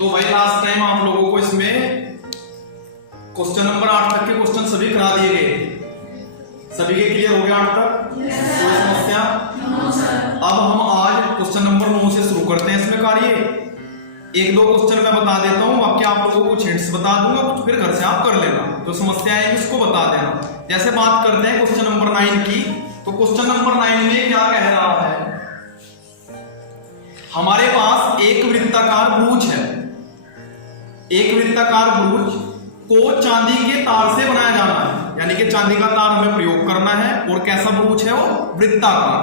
तो भाई last time आप लोगों को इसमें क्वेश्चन नंबर 8 तक के क्वेश्चन सभी करा दिए गए, सभी के क्लियर हो गया 8 तक? कोई समस्या? अब हम आज क्वेश्चन नंबर 9 से शुरू करते हैं इसमें कार्य। एक दो क्वेश्चन मैं बता देता हूँ, बाकी आप लोगों को कुछ हिंट्स बता दूंगा, कुछ फिर घर से आप कर लेना, तो समस्या है उसको बता देना। जैसे बात करते हैं क्वेश्चन नंबर 9 की, तो क्वेश्चन नंबर 9 में क्या कह रहा है, हमारे पास एक वृत्ताकार ब्रूच है। एक वृत्ताकार ब्रूच को चांदी के तार से बनाया जाना है, यानी कि चांदी का तार हमें प्रयोग करना है। और कैसा ब्रूच है वो? वृत्ताकार,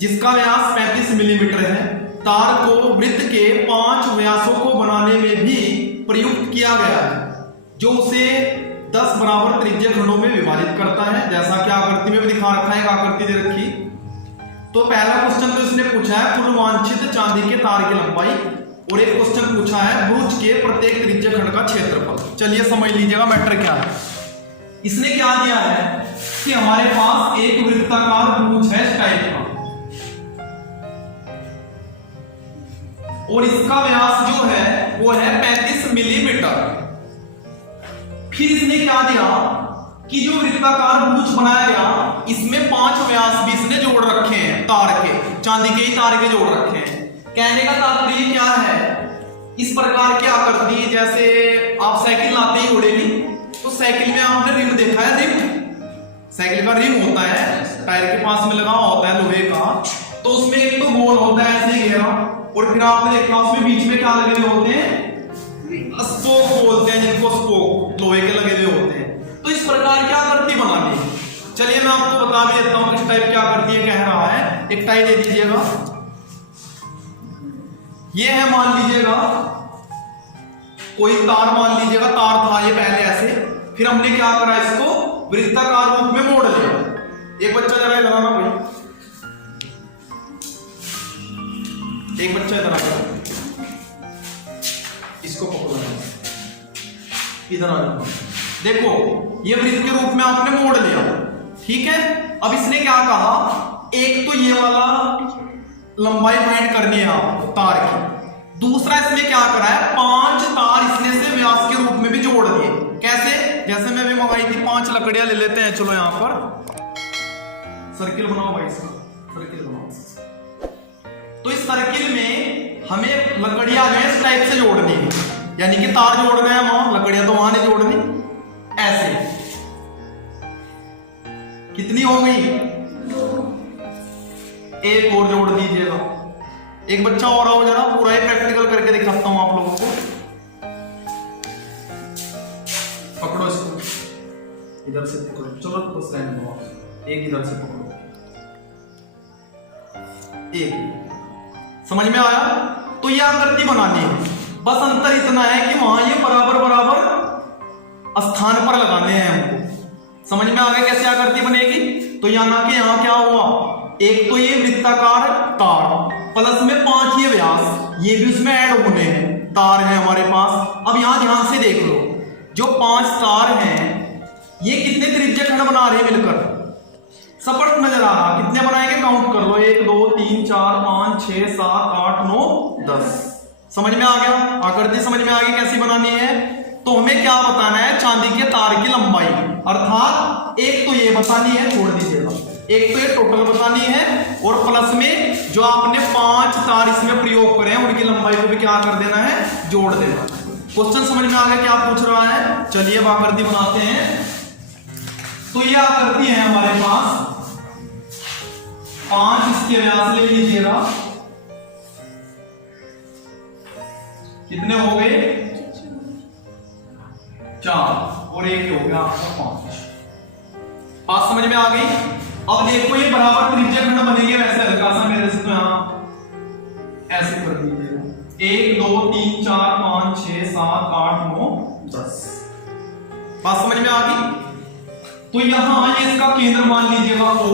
जिसका व्यास 35 मिलीमीटर है। तार को वृत्त के 5 व्यासों को बनाने में भी प्रयुक्त किया गया है, जो उसे 10 बराबर त्रिज्यीय खंडों में विभाजित करता है, जैसा कि आकृति में भी दिखा रखा है, आकृति दे रखी। तो पहला क्वेश्चन तो इसने पूछा है कुल वांछित चांदी के तार की लंबाई, और एक क्वेश्चन पूछा है ब्रूच के प्रत्येक त्रिज्यीय खंड का क्षेत्रफल। चलिए समझ लीजिएगा मैटर क्या है। इसने क्या दिया है कि हमारे पास एक वृत्ताकार ब्रूच है इस टाइप का, और इसका व्यास जो है वो है 35 मिलीमीटर। फिर इसने क्या दिया कि जो वृत्ताकार ब्रूच बनाया गया, इसमें 5 व्यास भी इसने जोड़ रखे हैं, तार के, चांदी के ही तार के जोड़ रखे हैं। कहने का तात्पर्य क्या है, इस प्रकार की आकृति, जैसे आप साइकिल लाते ही उड़ेगी, तो साइकिल में आपने रिम देखा है, रिम, साइकिल का रिम होता है, टायर के पास में लगा होता है लोहे का, तो उसमें एक तो गोल होता है ऐसे घेरा, और फिर आपने देखा उसमें बीच में क्या लगे हुए होते हैं, स्पोक बोलते हैं जिनको, स्पोक लोहे के लगे हुए होते हैं। तो इस प्रकार की आकृति बनानी है। चलिए मैं आपको बता भी देता हूं किस टाइप की आकृति ये कह रहा है। एक टाई दे दीजिएगा, ये है मान लीजिएगा कोई तार, मान लीजिएगा तार था ये पहले ऐसे, फिर हमने क्या करा, इसको वृत्ताकार रूप में मोड़ लिया। एक बच्चा जरा इधर आना भाई, एक बच्चा इधर आना, इसको पकड़ना, इधर आ जाओ। देखो ये वृत्त के रूप में आपने मोड़ लिया, ठीक है। अब इसने क्या कहा, एक तो ये वाला लंबाई फाइंड करनी है आपको तार की, दूसरा इसने क्या करा है, 5 तार इसने से व्यास के रूप में भी जोड़ दिए। कैसे? जैसे मैं भी मंगाई थी, 5 लकड़ियां ले लेते हैं, चलो यहां पर सर्किल बनाओ भाई, इसका सर्किल बनाओ। तो इस सर्किल में हमें लकड़ियां जो है इस टाइप से जोड़नी है, यानी कि तार जोड़ रहे हैं वहां, लकड़ियां तो वहां नहीं जोड़नी, ऐसे। कितनी हो गई? एक और जोड़ दीजिएगा। एक बच्चा और आओ जरा, पूरा ही प्रैक्टिकल करके दिखाता हूं आप लोगों को। पकड़ो इसको, इधर से पकड़ो, चलो बस रहने दो, एक इधर से पकड़ो, एक। समझ में आया? तो यह आकृति बनानी है, बस अंतर इतना है कि वहां ये बराबर बराबर स्थान पर लगाने हैं हमको। समझ में आ गया कैसे आकृति बनेगी? तो यहाँ के यहाँ क्या हुआ, एक तो ये वृत्ताकार तार प्लस में 5 ये व्यास, ये भी उसमें ऐड होने हैं, तार है हमारे पास। अब यहां ध्यान से देख लो, जो 5 तार हैं ये कितने त्रिज्यीय खंड बना रहे हैं मिलकर? स्पष्ट नजर आ रहा, कितने बनाएंगे काउंट कर लो, 1 2 3 4 5 6 7 8 9 10। समझ में आ गया? आकृति समझ में आ गई कैसी बनानी है? तो हमें क्या बताना है, चांदी के तार की लंबाई, अर्थात एक तो ये बतानी है, छोड़ दीजिएगा, एक तो ये टोटल बतानी है, और प्लस में जो आपने 5 तार इसमें प्रयोग करे हैं उनकी लंबाई को भी क्या कर देना है, जोड़ देना। क्वेश्चन समझ में आ गया क्या पूछ रहा है? चलिए अब आकृति बनाते हैं। तो ये आकृति है हमारे पास, 5 इसके व्यास ले लीजिएगा, कितने हो गए, 4, और एक हो गया आपका 5। बात समझ में आ गई? अब देखो ये बराबर त्रिज्यीय खंड बनेंगे, वैसे हल्का सा मेरे से, तो यहां ऐसे कर दीजिएगा, 1 2 3 4 5 6 7 8 9 10। बात समझ में आ गई? तो यहां ये इसका केंद्र मान लीजिएगा O।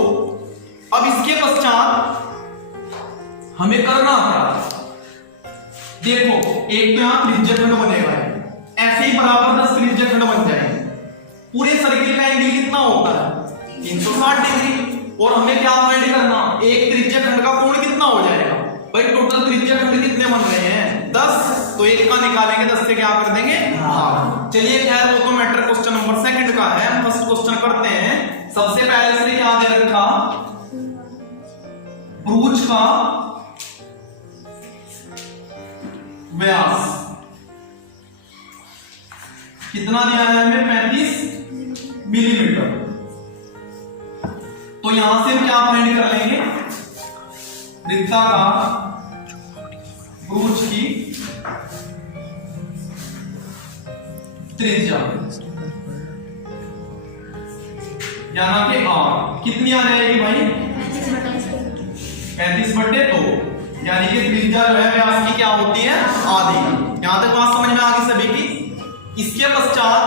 अब इसके पश्चात हमें करना क्या, देखो एक तो यहां त्रिज्यीय खंड बनेगा, ऐसे ही बराबर 10 त्रिज्यीय खंड बन जाएंगे। पूरे सर्किल का एंगल कितना होता है, 360 डिग्री। और हमें क्या फाइंड करना, एक त्रिज्यीय खंड का कोण कितना हो जाएगा भाई, टोटल त्रिज्यीय खंड कितने बन रहे हैं, 10। तो 1 का निकालेंगे 10 से क्या कर देंगे भाग। चलिए खैर वो तो मैटर क्वेश्चन नंबर 2 का है, हम फर्स्ट क्वेश्चन करते हैं। सबसे पहले से क्या दे रखा, ब्रूच का व्यास कितना दिया है हमें 35 मिलीमीटर। तो यहां से हम क्या फाइंड कर लेंगे, वृत्ताकार ब्रूच की त्रिज्या यानी कि आर कितनी आ जाएगी भाई 35/2, यानी कि त्रिज्या जो है व्यास की क्या होती है आधी। यहां तक बात समझ में आ गई सभी की। इसके पश्चात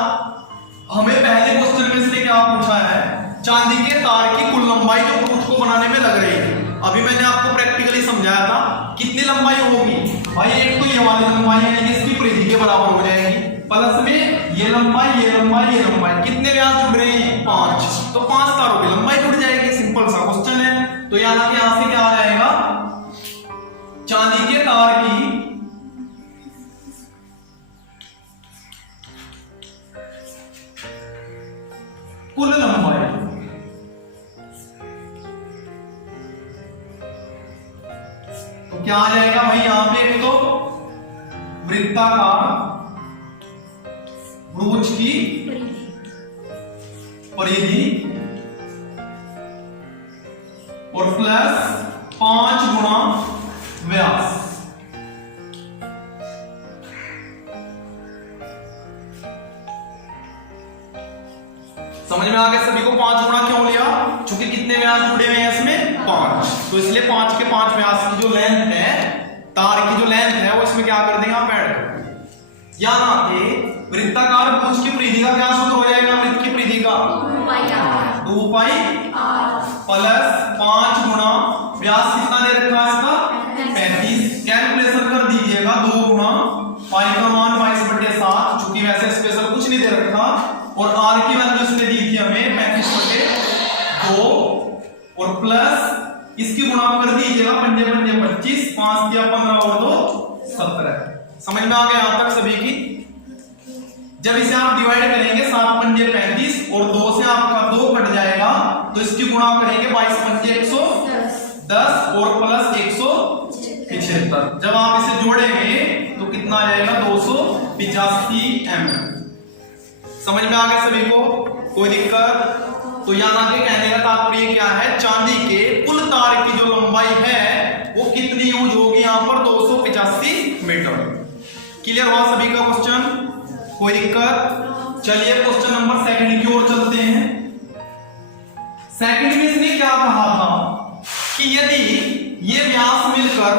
हमें पहले क्वेश्चन में से क्या पूछा है, चांदी के तार की कुल लंबाई जो ब्रूच को बनाने में लग रही है। अभी मैंने आपको प्रैक्टिकली समझाया था कितनी लंबाई होगी भाई, एक तो ये वाली लंबाई है इसकी परिधि के बराबर हो जाएगी, प्लस में ये लंबाई ये लंबाई ये लंबाई, कितने व्यास जुड़ रहे हैं 5, तो 5 तारों की लंबाई जुड़ जाएगी। सिंपल सा क्वेश्चन है। तो यहां से क्या आ जाएगा, चांदी के तार की कुल लंबाई तो क्या आ जाएगा भाई, यहां पे एक तो वृत्ताकार ब्रूच की परिधि और प्लस 5 गुणा व्यास। समझ में आ गया सभी को। 5 गुणा क्यों लिया, क्योंकि कितने व्यास जुड़े हुए हैं इसमें 5, तो इसलिए 5 के 5 व्यास की जो लेंथ है, तार की जो लेंथ है वो इसमें क्या कर देंगे आप ऐड कर देंगे। यानी वृत्ताकार ब्रूच की परिधि का क्या सूत्र हो जाएगा, वृत्त की परिधि का 2 पाई प्लस 5 गुणा व्यास कितना दे रखा है इसका 35। कैलकुलेशन कर दीजिएगा, 2 गुणा पाई का मान 22/7, चूंकि वैसे स्पेशल कुछ नहीं दे रखा, और आर की वैल्यू इसने दी थी हमें 35/2 और प्लस इसकी गुणा कर दीजिएगा 5 पंजे 25, 5 दिया 15 और 2 17। समझ में आ गया यहां तक सभी की। जब इसे आप डिवाइड करेंगे 7 पंजे 35 और 2 से आपका 2 कट जाएगा, तो इसकी गुणा करेंगे 22 पंजे 110 और प्लस 175। जब आप इसे जोड़ेंगे तो कितना आ जाएगा 285 mm। समझ में आ गया सभी को, कोई दिक्कत? तो यहां के कहने का तात्पर्य क्या है, चांदी के कुल तार की जो लंबाई है वो कितनी यूज होगी यहां पर 285 मीटर। क्लियर हुआ सभी का क्वेश्चन, कोई दिक्कत? चलिए क्वेश्चन नंबर 2 की ओर चलते हैं। सेकंड में इसने क्या कहा था कि यदि ये व्यास मिलकर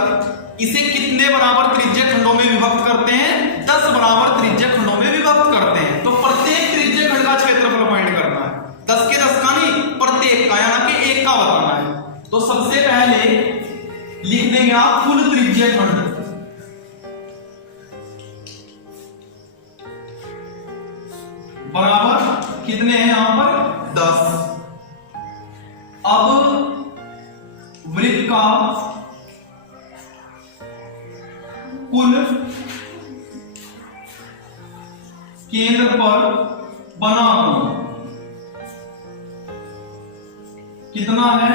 इसे कितने बराबर त्रिज्य खंडों में विभक्त करते हैं, 10 बराबर त्रिज्य खंडों में विभक्त करते हैं, तो प्रत्येक त्रिज्य खंड का क्षेत्रफल फाइंड करना है। 10 के 10 का नहीं, प्रत्येक का, यानी कि 1 का बताना है। तो सबसे पहले लिख देंगे आप कुल त्रिज्य खंड, बराबर कितने हैं यहां पर 10। अब वृत्त का कुल केंद्र पर बना कोण कितना है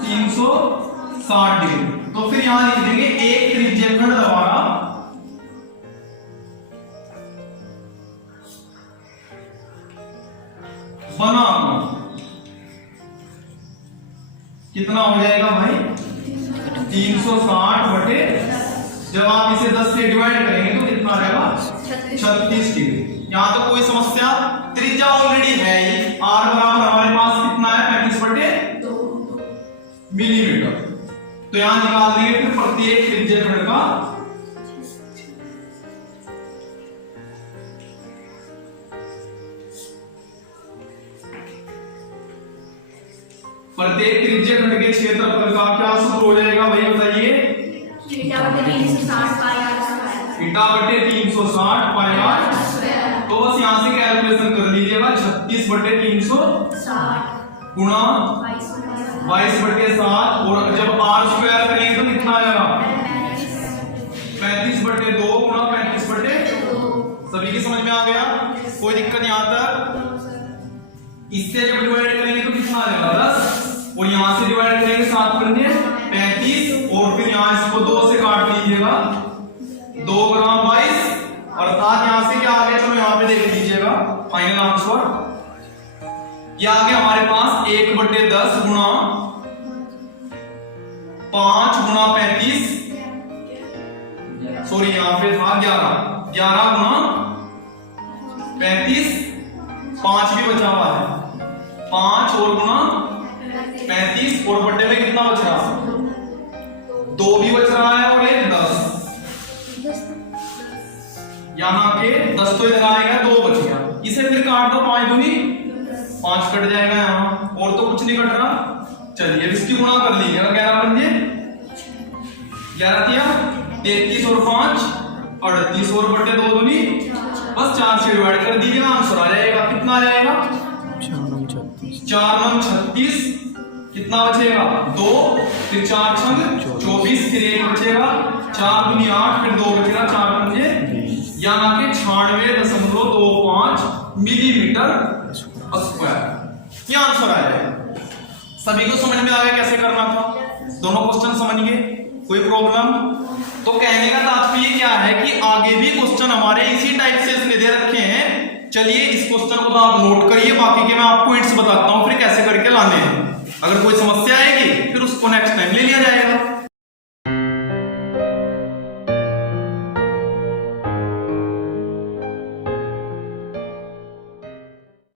360 डिग्री। तो फिर यहां लिख देंगे एक त्रिज्यखंड द्वारा बना कोण कितना हो जाएगा भाई 360 जब आप इसे 10 से डिवाइड करेंगे तो कितना आएगा 36 डिग्री। यहां तो कोई समस्या, त्रिज्या ऑलरेडी है ही, r बराबर हमारे पास कितना है 35/2 मिलीमीटर। तो यहां निकाल देंगे फिर प्रत्येक त्रिज्यखंड का के क्षेत्रफल का क्या सूत्र हो जाएगा भाई बताइए, θ/360 पाई r। तो बस यहां से कैलकुलेशन कर लीजिएगा 36/360 गुणा 22/7 और जब r स्क्वायर करेंगे तो कितना आएगा 35/2 गुणा में आ गया, कोई दिक्कत यहां तक? इससे जब डिवाइड करेंगे तो कितना आ जाएगा 10, और यहां से डिवाइड करेंगे 7 पंजे 35, और फिर यहां इसको 2 से काट लीजिएगा 2 ग्राम 22, अर्थात यहां से क्या आ गया, चलो यहां पे देख लीजिएगा फाइनल आंसर। ये आ गया हमारे पास 1/10 गुणा 5 गुणा 35, सॉरी यहां पे था 11 गुणा 35, 5 भी बचा हुआ है, 5 और गुणा 35, और बट्टे में कितना बच रहा, 2 भी बच रहा है और एक 10, यहां के 10 तो इधर आएगा, 2 बच गया, इसे फिर काट दो, 5 दूनी 5 कट जाएगा यहाँ, और तो कुछ नहीं कट रहा। चलिए इसकी गुणा कर लीजिएगा, 11 पंजे 11 दिया 33 और 5 38, और बटे 2 दूनी बस 4 से डिवाइड कर दीजिएगा, आंसर आ जाएगा, कितना आ जाएगा 4 9 36, कितना बचेगा 2, फिर 4 छंग 24, फिर 1 बचेगा, 4 दूनी 8, फिर 2 बचेगा, 4 पंजे यहाँ के 96.25 मिलीमीटर स्क्वायर, ये आंसर आया। सभी को समझ में आ गया कैसे करना था, दोनों क्वेश्चन समझ गए, कोई प्रॉब्लम? तो कहने का तात्पर्य क्या है कि आगे भी क्वेश्चन हमारे इसी टाइप से इसने दे रखे हैं। चलिए इस क्वेश्चन को तो आप नोट करिए, बाकी के मैं आपको पॉइंट्स बताता हूं फिर कैसे करके लाने हैं। अगर कोई समस्या आएगी फिर उसको नेक्स्ट टाइम ले लिया जाएगा।